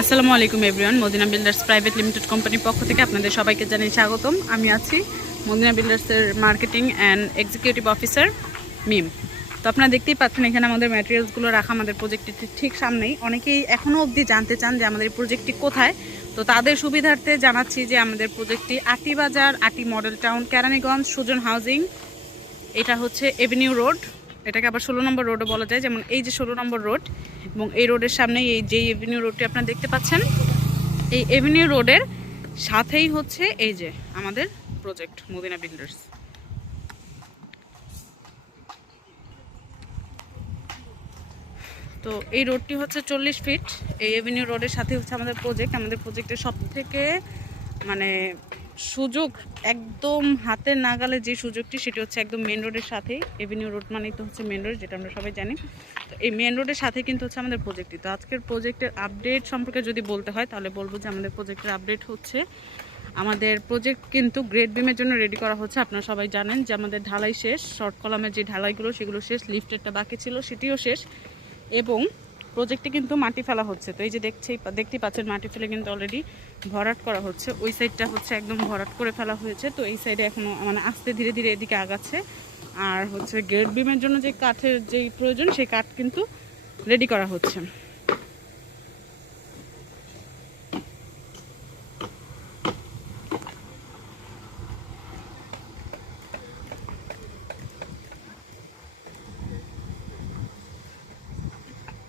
আসসালামু আলাইকুম everyone. Madina builders private limited কোম্পানির পক্ষ থেকে আপনাদের সবাইকে জানাই স্বাগতম। আমি আছি মদিনা বিল্ডার্সের marketing and executive officer Mim. তো আপনারা দেখতেই পাচ্ছেন এখানে আমাদের ম্যাটেরিয়ালসগুলো রাখা আমাদের প্রজেক্টটির ঠিক সামনেই। অনেকেই এখনও অবধি জানতে চান যে আমাদের প্রজেক্টটি কোথায়। তো তাদের সুবিধার্থে জানাচ্ছি যে আমাদের প্রজেক্টটি Aati Bazar, Aati model town, Keraniganj, Sujan housing. এটা হচ্ছে এভিনিউ রোড। এটাকে আবার 16 নম্বর রোডও বলা যায়। যেমন এই যে 16 নম্বর রোড এবং এই রোডের সামনেই এই যে এভিনিউ রোডটি আপনারা দেখতে পাচ্ছেন, এই এভিনিউ রোডের সাথেই হচ্ছে এই যে আমাদের প্রজেক্ট মদিনা বিল্ডার্স। তো এই রোডটি হচ্ছে 40 ফিট। এই এভিনিউ রোডের সাথে হচ্ছে আমাদের প্রজেক্ট। আমাদের প্রজেক্টের সব থেকে মানে সুযোগ একদম হাতের নাগালে যে সুযোগটি, সেটি হচ্ছে একদম মেন রোডের সাথেই। এভিনিউ রোড মানেই তো হচ্ছে মেন রোড, যেটা আমরা সবাই জানি। তো এই মেন রোডের সাথে কিন্তু হচ্ছে আমাদের প্রজেক্টটি। তো আজকের প্রজেক্টের আপডেট সম্পর্কে যদি বলতে হয় তাহলে বলবো যে আমাদের প্রজেক্টের আপডেট হচ্ছে আমাদের প্রজেক্ট কিন্তু গ্রেড বিমের জন্য রেডি করা হচ্ছে। আপনারা সবাই জানেন যে আমাদের ঢালাই শেষ, শর্ট কলামের যে ঢালাইগুলো সেগুলো শেষ, লিফটেরটা বাকি ছিল সেটিও শেষ এবং প্রজেক্টে কিন্তু মাটি ফেলা হচ্ছে। তো এই যে দেখতেই পাচ্ছেন মাটি ফেলে কিন্তু অলরেডি ভরাট করা হচ্ছে। ওই সাইডটা হচ্ছে একদম ভরাট করে ফেলা হয়েছে। তো এই সাইডে এখনও মানে আস্তে ধীরে ধীরে এদিকে আগাচ্ছে। আর হচ্ছে গ্রেড বিমের জন্য যে কাঠের যেই প্রয়োজন সেই কাঠ কিন্তু রেডি করা হচ্ছে।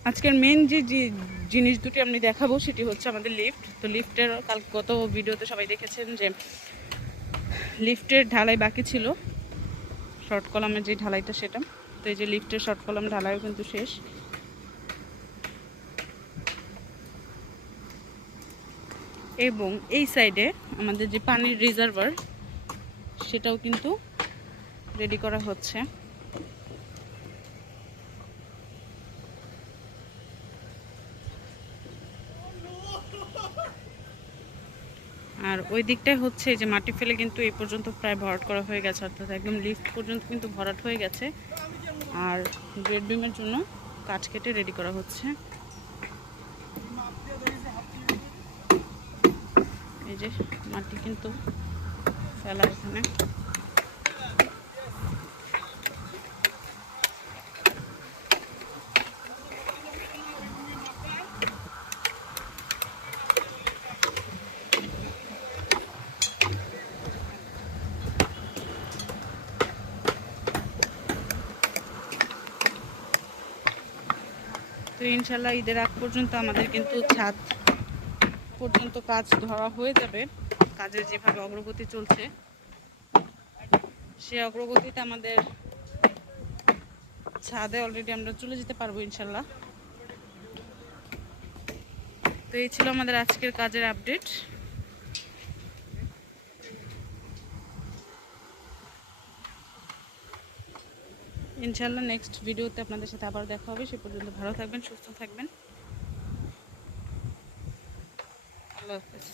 আজকের মেন যে জিনিস দুটি আমি দেখাবো সেটি হচ্ছে আমাদের লিফট। তো লিফটের গত ভিডিওতে সবাই দেখেছেন যে লিফটের ঢালাই বাকি ছিল, শর্ট কলামের যে ঢালাইটা সেটা। তো এই যে লিফটের শর্ট কলাম ঢালাইও কিন্তু শেষ এবং এই সাইডে আমাদের যে পানির রিজার্ভার সেটাও কিন্তু রেডি করা হচ্ছে। আর ওই দিকটায় হচ্ছে যে মাটি ফেলে কিন্তু এই পর্যন্ত প্রায় ভরাট করা হয়ে গেছে, অর্থাৎ একদম লিফট পর্যন্ত কিন্তু ভরাট হয়ে গেছে। আর গ্রেড বিমের জন্য কাঠ কেটে রেডি করা হচ্ছে। এই যে মাটি কিন্তু ফেলা এখানে। তো ইনশাল্লাহ ঈদের আগ পর্যন্ত আমাদের কিন্তু ছাদ পর্যন্ত কাজ ধরা হয়ে যাবে। কাজের যেভাবে অগ্রগতি চলছে সেই অগ্রগতিতে আমাদের ছাদে অলরেডি আমরা চলে যেতে পারবো ইনশাল্লাহ। তো এই ছিল আমাদের আজকের কাজের আপডেট। ইনশাল্লাহ নেক্সট ভিডিওতে আপনাদের সাথে আবার দেখা হবে। সে পর্যন্ত ভালো থাকবেন, সুস্থ থাকবেন। আল্লাহ হাফেজ।